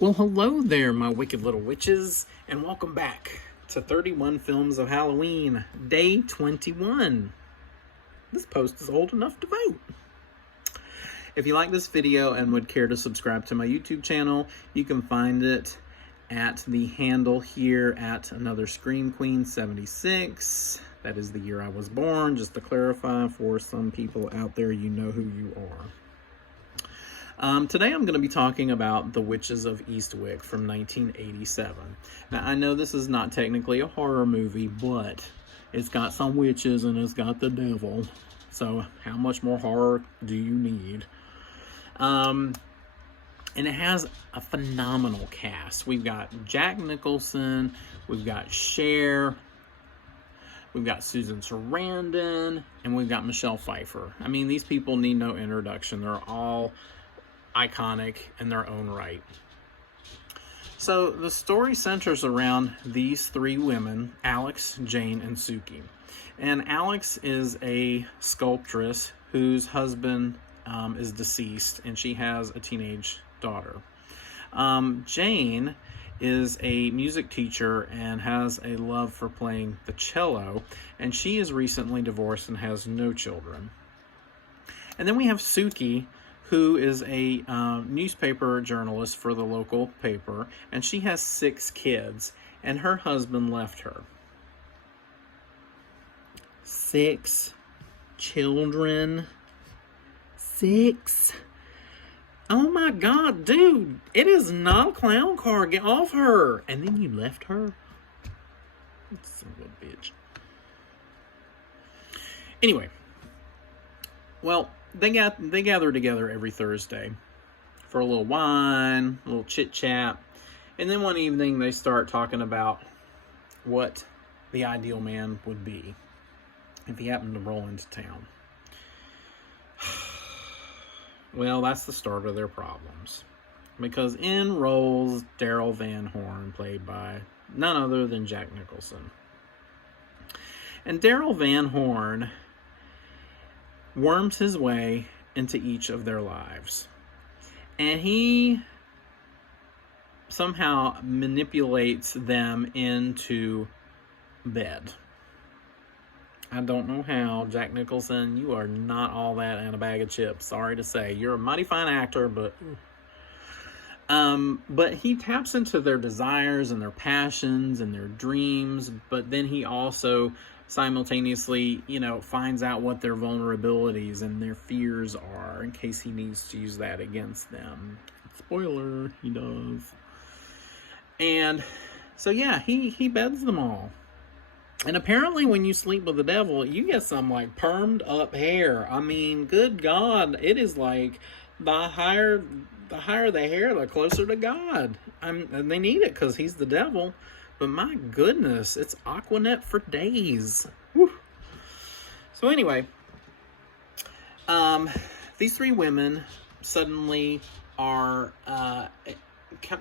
Well, hello there, my wicked little witches, and welcome back to 31 Films of Halloween, day 21. This post is old enough to vote. If you like this video and would care to subscribe to my YouTube channel, you can find it at the handle here at Another Scream Queen 76. That is the year I was born, just to clarify for some people out there, you know who you are. Today I'm going to be talking about The Witches of Eastwick from 1987. Now, I know this is not technically a horror movie, but it's got some witches and it's got the devil. So how much more horror do you need? And it has a phenomenal cast. We've got Jack Nicholson, we've got Cher, we've got Susan Sarandon, and we've got Michelle Pfeiffer. I mean, these people need no introduction. They're all iconic in their own right. So the story centers around these three women, Alex, Jane, and Suki. And Alex is a sculptress whose husband is deceased, and she has a teenage daughter. Jane is a music teacher and has a love for playing the cello, and she is recently divorced and has no children. And then we have Suki, who is a newspaper journalist for the local paper, and she has 6 kids, and her husband left her. 6 children. 6. Oh my God, dude, it is not a clown car. Get off her. And then you left her? Son of a bitch. Anyway, well, they gather together every Thursday for a little wine, a little chit chat, and then one evening they start talking about what the ideal man would be if he happened to roll into town. Well, that's the start of their problems, because in rolls Daryl Van Horn, played by none other than Jack Nicholson. And Daryl Van Horn worms his way into each of their lives, and he somehow manipulates them into bed. I don't know how. Jack Nicholson, you are not all that in a bag of chips. Sorry to say. You're a mighty fine actor, but he taps into their desires and their passions and their dreams, but then he also simultaneously, finds out what their vulnerabilities and their fears are in case he needs to use that against them. Spoiler, he does. And so, yeah, he beds them all. And apparently when you sleep with the devil, you get some, permed up hair. I mean, good God, it is like the higher the hair, the closer to God. And they need it because he's the devil. But my goodness, it's Aquanet for days. Whew. So anyway, these 3 women suddenly are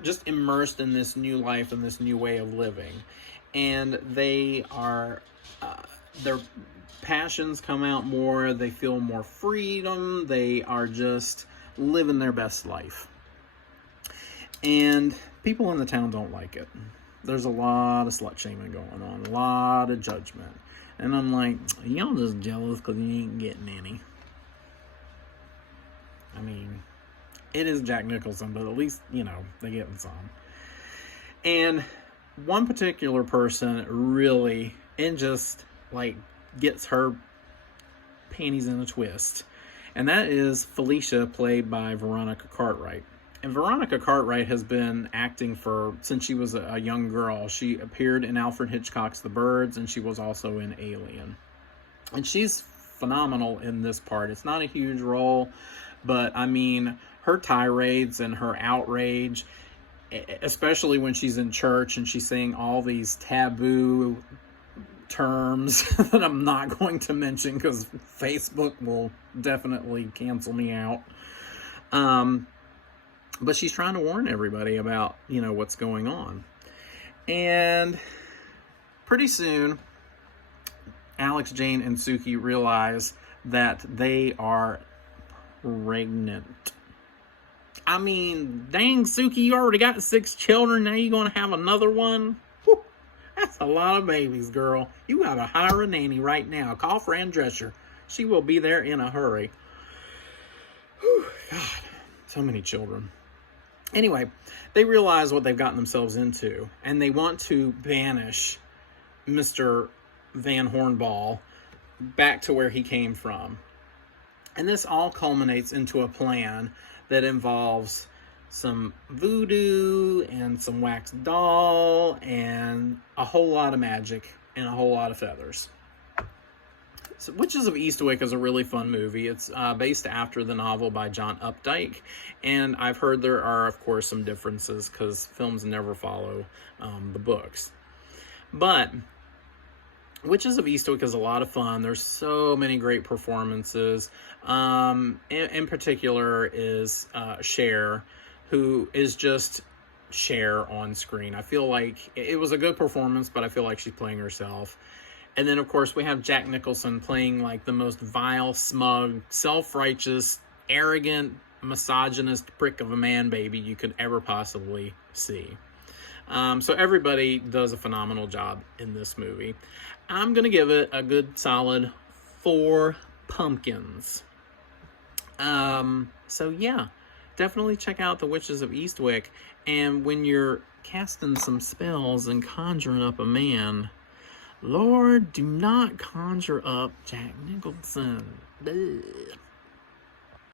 just immersed in this new life and this new way of living. And they are, their passions come out more, they feel more freedom, they are just living their best life. And people in the town don't like it. There's a lot of slut shaming going on, a lot of judgment. And I'm like, y'all just jealous because you ain't getting any. I mean, it is Jack Nicholson, but at least, they're getting some. And one particular person really, gets her panties in a twist. And that is Felicia, played by Veronica Cartwright. And Veronica Cartwright has been acting since she was a young girl. She appeared in Alfred Hitchcock's The Birds, and she was also in Alien. And she's phenomenal in this part. It's not a huge role, but I mean, her tirades and her outrage, especially when she's in church and she's saying all these taboo terms that I'm not going to mention because Facebook will definitely cancel me out. But she's trying to warn everybody about, what's going on. And pretty soon, Alex, Jane, and Suki realize that they are pregnant. I mean, dang, Suki, you already got 6 children. Now you're going to have another one? Whew, that's a lot of babies, girl. You got to hire a nanny right now. Call Fran Drescher. She will be there in a hurry. Whew, God, so many children. Anyway, they realize what they've gotten themselves into, and they want to banish Mr. Van Hornball back to where he came from. And this all culminates into a plan that involves some voodoo and some wax doll and a whole lot of magic and a whole lot of feathers. So Witches of Eastwick is a really fun movie. It's based after the novel by John Updike, and I've heard there are, of course, some differences because films never follow the books. But Witches of Eastwick is a lot of fun. There's so many great performances. In particular is Cher, who is just Cher on screen. I feel like it was a good performance, but I feel like she's playing herself. And then, of course, we have Jack Nicholson playing like the most vile, smug, self-righteous, arrogant, misogynist prick of a man baby you could ever possibly see. So everybody does a phenomenal job in this movie. I'm going to give it a good solid 4 pumpkins. So yeah, definitely check out The Witches of Eastwick. And when you're casting some spells and conjuring up a man, Lord, do not conjure up Jack Nicholson. Bleh.